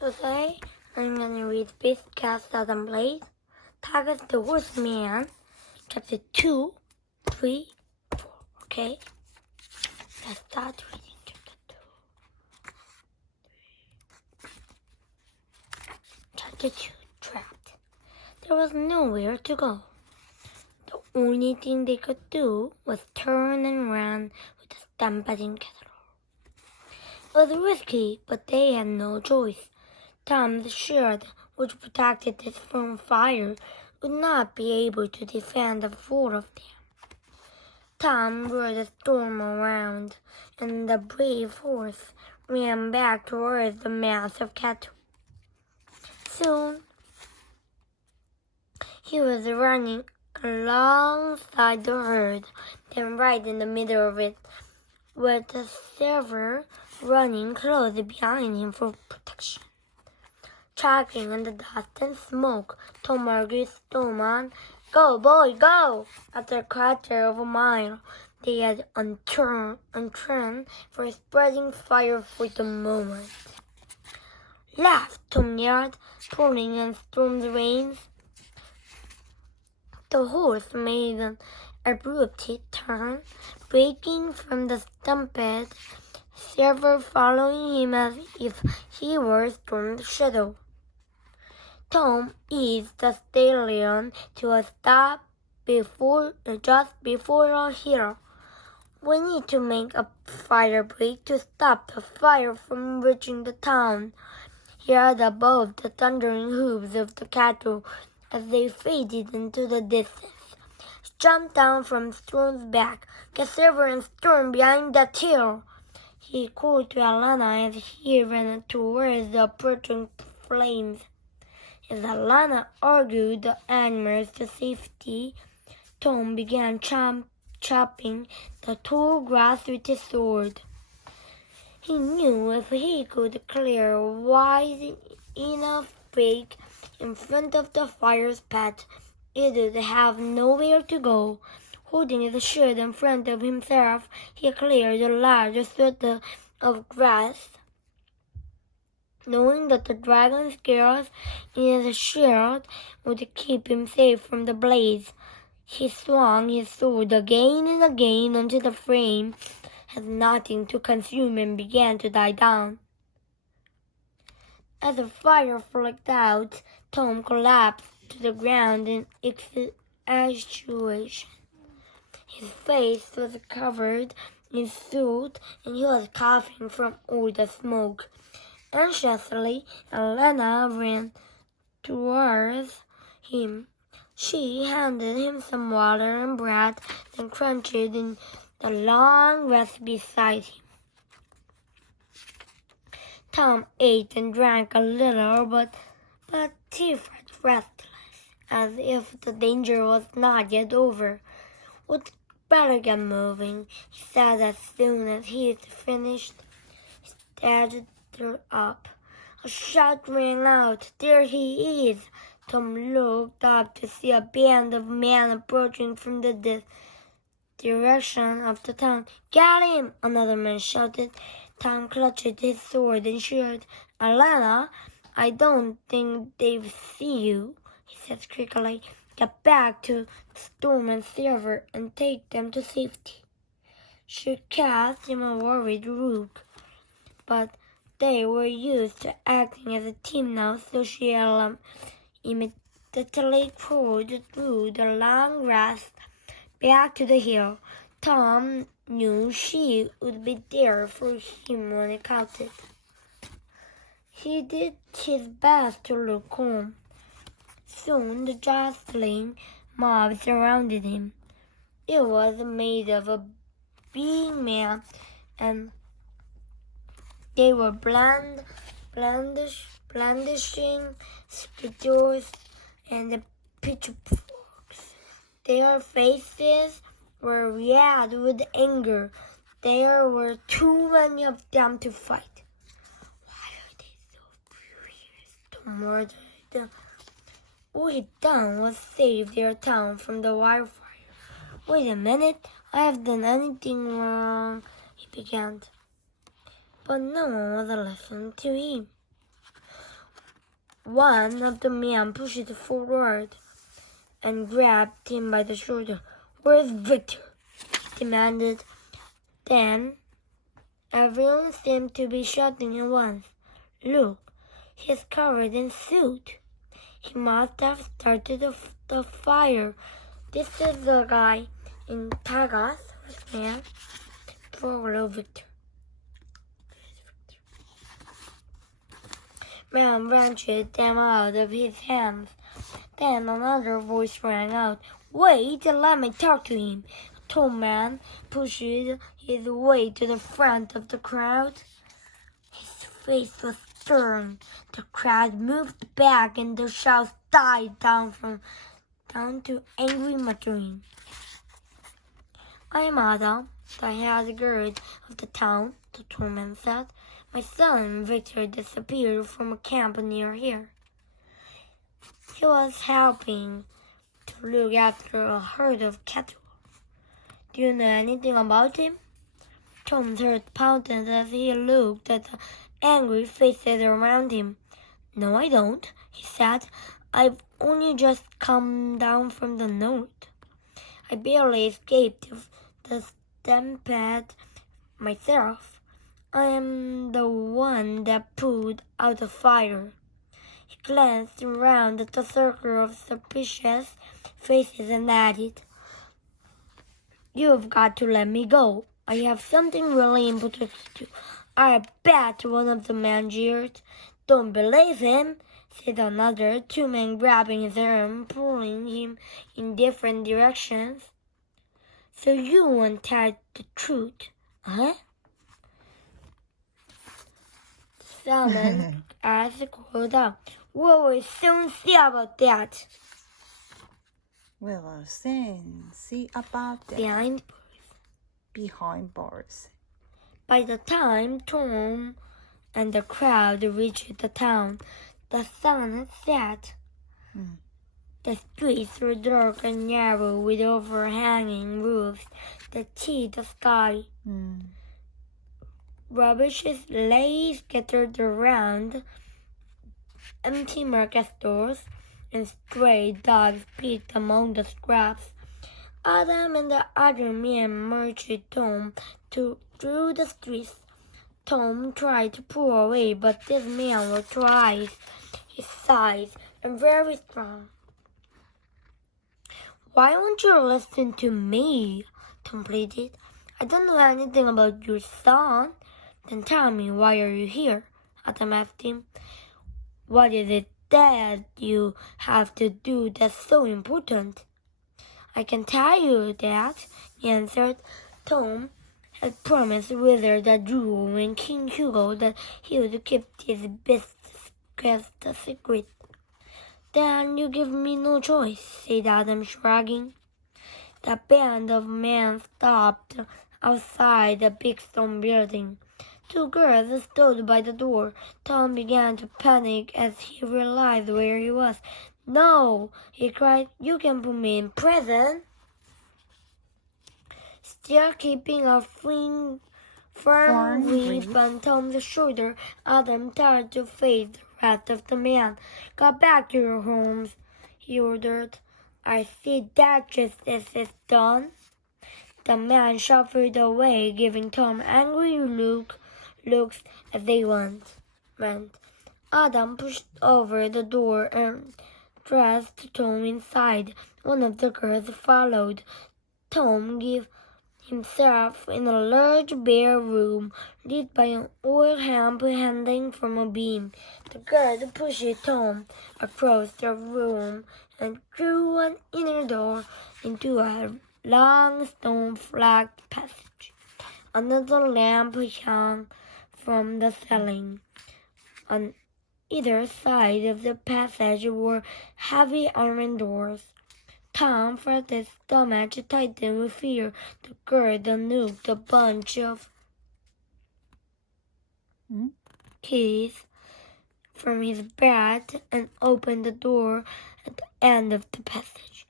Today, I'm gonna read Beast Cast Adam Blade, Target the Horseman, Chapter 2, 3, 4. Okay? Let's start reading Chapter 2. Chapter 2, Trapped. There was nowhere to go. The only thing they could do was turn and run with the stampeding cattle. It was risky, but they had no choice. Tom's shield, which protected it from fire, would not be able to defend the four of them. Tom roared a storm around, and the brave horse ran back towards the mass of cattle. Soon, he was running alongside the herd, then right in the middle of it, with the silver running close behind him for protection. Tracking in the dust and smoke, Tom argued storm on. Go, boy, go! After a quarter of a mile, they had unturned for a spreading fire for the moment. Left, Tom yelled, pulling on Storm's reins. The horse made an abrupt turn, breaking from the stampede, Silver following him as if he were Storm's shadow. Tom eased the stallion to a stop just before a hill. We need to make a fire break to stop the fire from reaching the town. He heard above the thundering hooves of the cattle as they faded into the distance. He jumped down from Storm's back. Get Silver and Storm behind that hill, he called to Alana as he ran towards the approaching flames. As Alana argued the animals to safety, Tom began chopping the tall grass with his sword. He knew if he could clear a wide enough break in front of the fire's path, it would have nowhere to go. Holding his shield in front of himself, he cleared a large swath of grass, knowing that the dragon scales in his shield would keep him safe from the blaze. He swung his sword again and again until the flame had nothing to consume and began to die down. As the fire flicked out, Tom collapsed to the ground in exhaustion. His face was covered in soot, and he was coughing from all the smoke. Anxiously, Elena ran towards him. She handed him some water and bread, then crunched in the long grass beside him. Tom ate and drank a little, but he felt restless, as if the danger was not yet over. We'd better get moving, he said as soon as he had finished. He started up. A shout rang out. There he is! Tom looked up to see a band of men approaching from the direction of the town. Get him! Another man shouted. Tom clutched his sword and shield. Alana, I don't think they see you, he said quickly. Get back to Storm and Silver and take them to safety. She cast him a worried look, but they were used to acting as a team now, so she immediately pulled through the long grass back to the hill. Tom knew she would be there for him when it counted. He did his best to look calm. Soon the jostling mob surrounded him. It was made of a big man, and they were brandishing spittoons and pitchforks. Their faces were red with anger. There were too many of them to fight. Why are they so furious? Tom murdered. All he'd done was save their town from the wildfire. Wait a minute, I haven't done anything wrong, he began. But no one was listening to him. One of the men pushed forward and grabbed him by the shoulder. "Where's Victor?" he demanded. Then everyone seemed to be shouting at once. "Look, he's covered in soot. He must have started the fire. This is the guy in Tagas, man. Follow Victor." Man wrenched them out of his hands. Then another voice rang out. "Wait and let me talk to him." A tall man pushed his way to the front of the crowd. His face was stern. The crowd moved back and the shouts died down to angry muttering. "I am Adam, the head guard of the town," the tall man said. "My son Victor disappeared from a camp near here. He was helping to look after a herd of cattle. Do you know anything about him?" Tom's heart pounded as he looked at the angry faces around him. "No, I don't," he said. "I've only just come down from the north. I barely escaped the stampede myself. I am the one that put out the fire." He glanced around at the circle of suspicious faces and added, "You've got to let me go. I have something really important to do." "I bet," one of the men jeered. "Don't believe him," said another, two men grabbing his arm, pulling him in different directions. "So you won't tell the truth, huh?" Salmon called out. "We'll soon see about that." We will soon see about that. Behind bars. By the time Tom and the crowd reached the town, the sun had set. The streets were dark and narrow with overhanging roofs that hid the sky. Rubbish lay scattered around empty market stores, and stray dogs peeked among the scraps. Adam and the other men marched Tom through the streets. Tom tried to pull away, but these men were twice his size and very strong. "Why won't you listen to me?" Tom pleaded. "I don't know anything about your son." "Then tell me, why are you here?" Adam asked him. "What is it that you have to do that's so important?" "I can tell you that," he answered. Tom had promised Wizard that Drew and King Hugo that he would keep his best quest a secret. "Then you give me no choice," said Adam, shrugging. The band of men stopped outside the big stone building. Two girls stood by the door. Tom began to panic as he realized where he was. "No!" he cried. "You can put me in prison." Still keeping a firm grip on Tom's shoulder, Adam turned to face the rest of the men. "Go back to your homes," he ordered. "I see that justice is done." The men shuffled away, giving Tom angry looks as they went. Adam pushed over the door and thrust Tom inside. One of the girls followed. Tom gave himself in a large bare room lit by an oil lamp hanging from a beam. The girl pushed Tom across the room and through an inner door into a long stone-flagged passage. Another lamp hung from the ceiling. On either side of the passage were heavy iron doors. Tom felt his stomach tighten with fear. The girl unhooked a bunch of keys from his belt and opened the door at the end of the passage.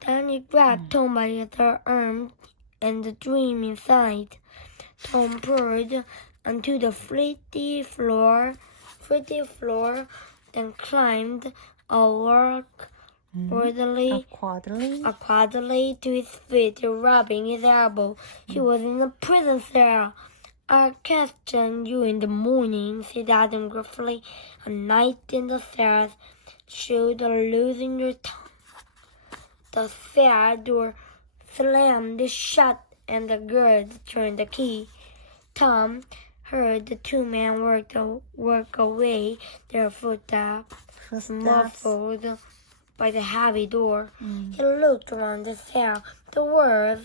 Then he grabbed Tom by the arm and drew him inside. Tom poured onto the fritty floor then climbed awkwardly to his feet, rubbing his elbow. He was in a prison cell. "I'll question you in the morning," said Adam gruffly. "A night in the cells showed losing your tongue." The cell door slammed shut, and the guards turned the key. Tom heard the two men work away, their footsteps muffled by the heavy door. He looked around the cell. The walls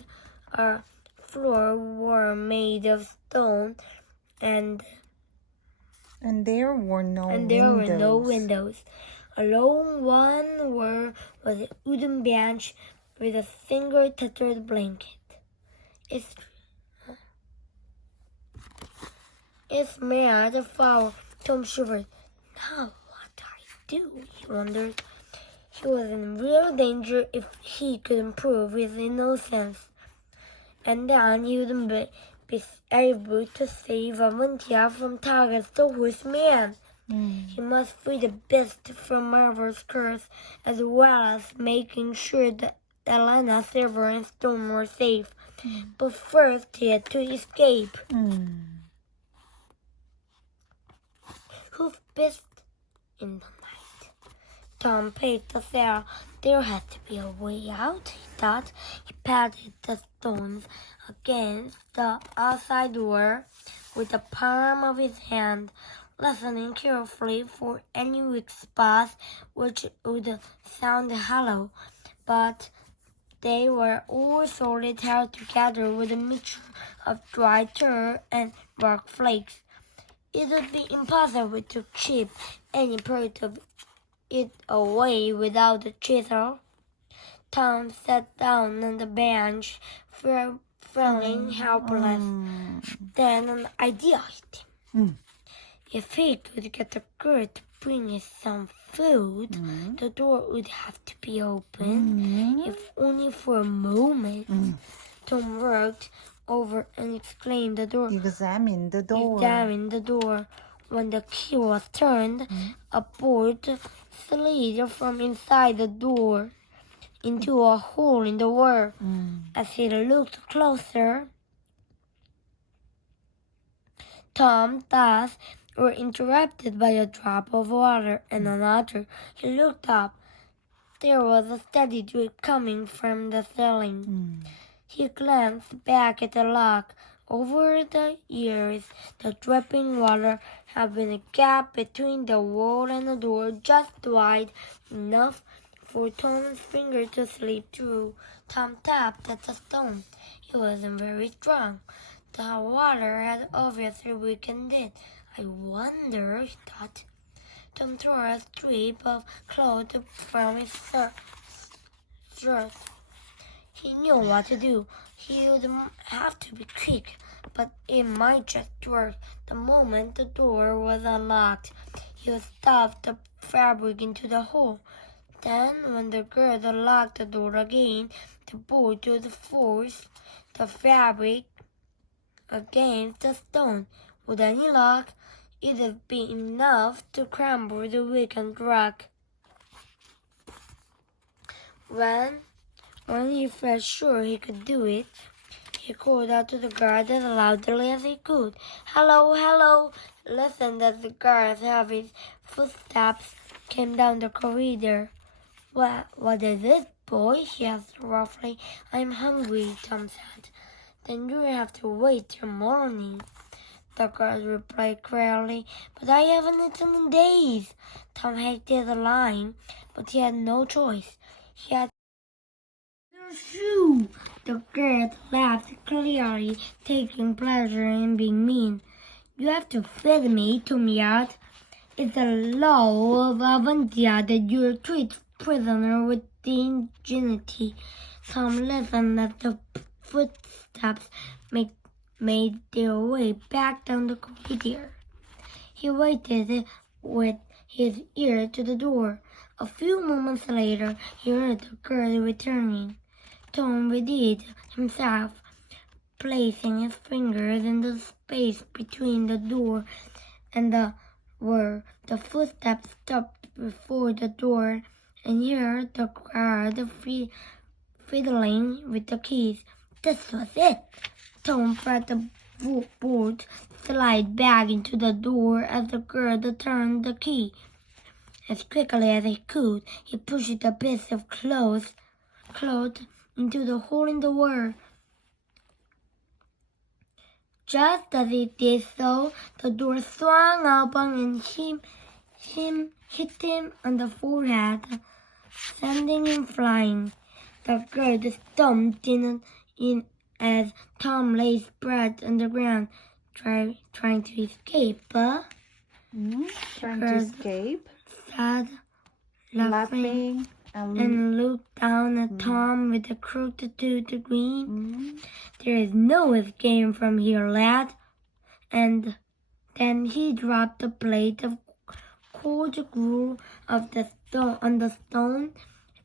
or floor were made of stone, and there were no windows. Along one wall was a wooden bench with a single tattered blanket. It smelled foul. Tom shivered. "Now what do I do?" he wondered. He was in real danger if he couldn't prove his innocence. And then he wouldn't be able to save Avantia from Target's the horseman. He must free the beast from Marvel's curse, as well as making sure that Elena, Silver, and Storm were safe. But first he had to escape. Hoof-beast in the night. Tom paced the cell. There had to be a way out, he thought. He patted the stones against the outside door with the palm of his hand, listening carefully for any weak spots which would sound hollow. But they were all solid, held together with a mixture of dry dirt and rock flakes. It would be impossible to chip any part of it away without a chisel. Tom sat down on the bench, feeling helpless. Then an idea hit him. If he could get the girl to bring us some food, the door would have to be open, if only for a moment. Tom worked over and examined the door. When the key was turned, a bolt slid from inside the door into a hole in the wall. As he looked closer, Tom's thoughts were interrupted by a drop of water and another. He looked up. There was a steady drip coming from the ceiling. He glanced back at the lock. Over the years, the dripping water had been a gap between the wall and the door, just wide enough for Tom's finger to slip through. Tom tapped at the stone. It wasn't very strong. The water had obviously weakened it. "I wonder," he thought. Tom tore a strip of cloth from his shirt. He knew what to do. He would have to be quick, but it might just work. The moment the door was unlocked, he would stuff the fabric into the hole. Then, when the girl locked the door again, the bolt would force the fabric against the stone. With any luck, it would be enough to crumble the weakened rock. When he felt sure he could do it, he called out to the guard as loudly as he could. "Hello, hello!" He listened as the guard's heavy footsteps came down the corridor. What is it, boy?" he asked roughly. "I'm hungry," Tom said. "Then you'll have to wait till morning," the guard replied clearly. "But I haven't eaten in days." Tom hated the line, but he had no choice. He had "Shoo!" The guard laughed clearly, taking pleasure in being mean. "You have to feed me," Tom yelled. "It's the law of Avantia that you treat prisoner with dignity." Tom listened as the footsteps made their way back down the corridor. He waited with his ear to the door. A few moments later, he heard the girl returning. Tom readied himself, placing his fingers in the space between the door and the were. The footsteps stopped before the door, and he heard the guard fiddling with the keys. This was it. Tom felt the bolt slide back into the door as the guard turned the key. As quickly as he could, he pushed a piece of cloth into the hole in the wall. Just as he did so, the door swung open and hit him on the forehead, sending him flying. The guard stomped in as Tom lay spread on the ground, trying to escape. But Trying to escape. Sad, laughing and looked down at Tom with a crooked tooth grin. There is no escape from here, lad. And then he dropped a plate of cold gruel on the stone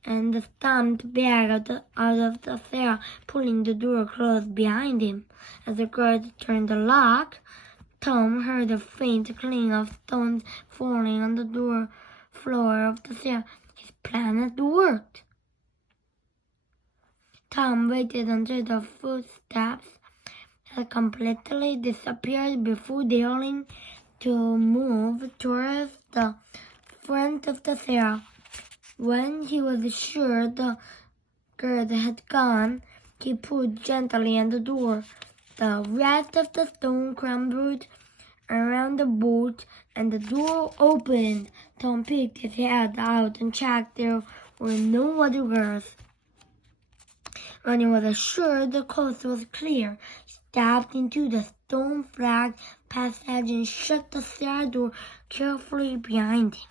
and stomped back out of the cell, pulling the door closed behind him. As the guard turned the lock, Tom heard a faint cling of stones falling on the floor of the cell. His plan had worked. Tom waited until the footsteps had completely disappeared before daring to move towards the front of the cell. When he was sure the guard had gone, he pulled gently on the door. The rest of the stone crumbled around the bolt, and the door opened. Tom peeked his head out and checked there were no other guards. When he was sure the coast was clear, he stepped into the stone-flagged passage and shut the cell door carefully behind him.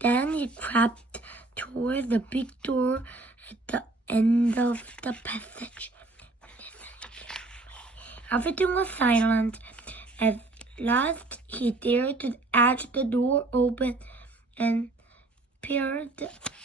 Then he crept toward the big door at the end of the passage. Everything was silent. At last he dared to edge the door open and peered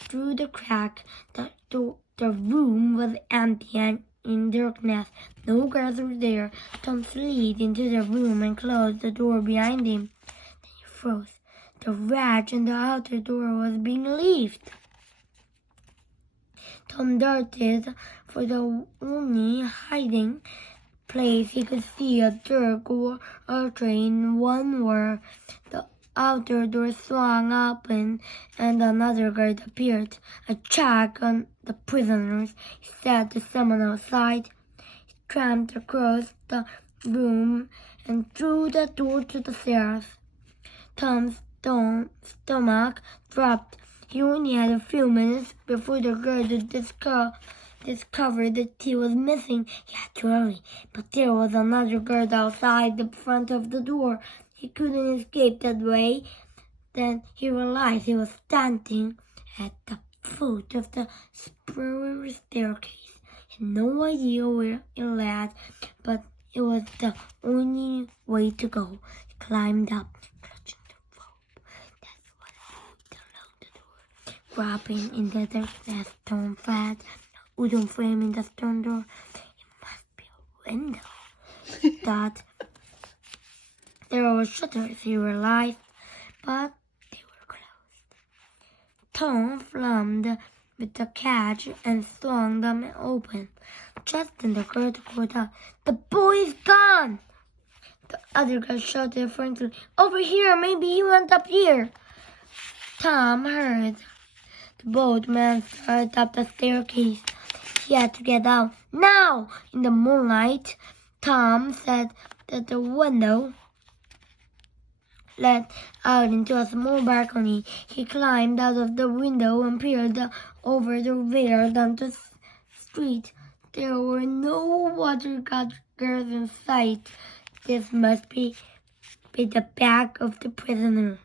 through the crack. The room was empty and in darkness. No guards were there. Tom slid into the room and closed the door behind him. Then he froze. The latch on the outer door was being lifted. Tom darted for the only hiding place he could see, a dark archway in one where the outer door swung open and another guard appeared. A check on the prisoners, he said to someone outside. He tramped across the room and through the door to the stairs. Tom's stomach dropped. He only had a few minutes before the guard discovered that he was missing. He had to hurry, but there was another guard outside the front of the door. He couldn't escape that way. Then he realized he was standing at the foot of the spiral staircase. He had no idea where it led, but it was the only way to go. He climbed up, clutching the rope. That's what moved along the door. Grabbing in the darkness, Tom felt a wooden frame in the stone door. It must be a window. He thought. There were shutters, he realized, but they were closed. Tom flummed with the catch and swung them open. Just then the guard called out, "The boy's gone!" The other guy shouted frantically, "Over here! Maybe he went up here!" Tom heard the boatman start up the staircase. He had to get out now! In the moonlight, Tom sat at the window led out into a small balcony. He climbed out of the window and peered over the rail down the street. There were no water guards in sight. This must be the back of the prison.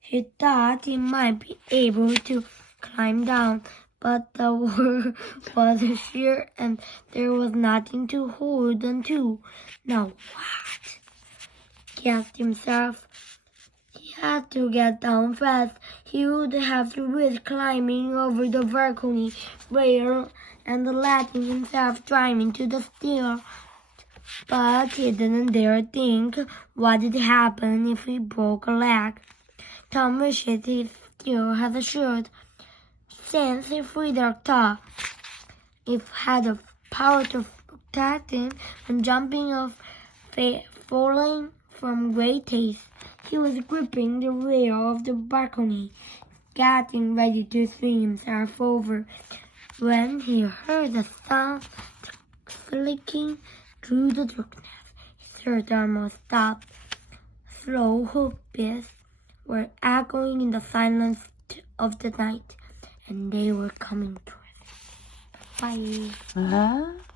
He thought he might be able to climb down, but the wall was sheer and there was nothing to hold on to. Now what? He asked himself. He had to get down fast. He would have to risk climbing over the balcony rail and letting himself drive into the steel But he didn't dare think what would happen if he broke a leg. Tom wished he still had a shield, since he freed Arthur. If had the power to protect him from jumping off, falling from great heights. He was gripping the rail of the balcony, getting ready to swing himself over, when he heard a sound flicking through the darkness. His heart almost stopped. Slow hoofbeats were echoing in the silence of the night, and they were coming towards him. Bye.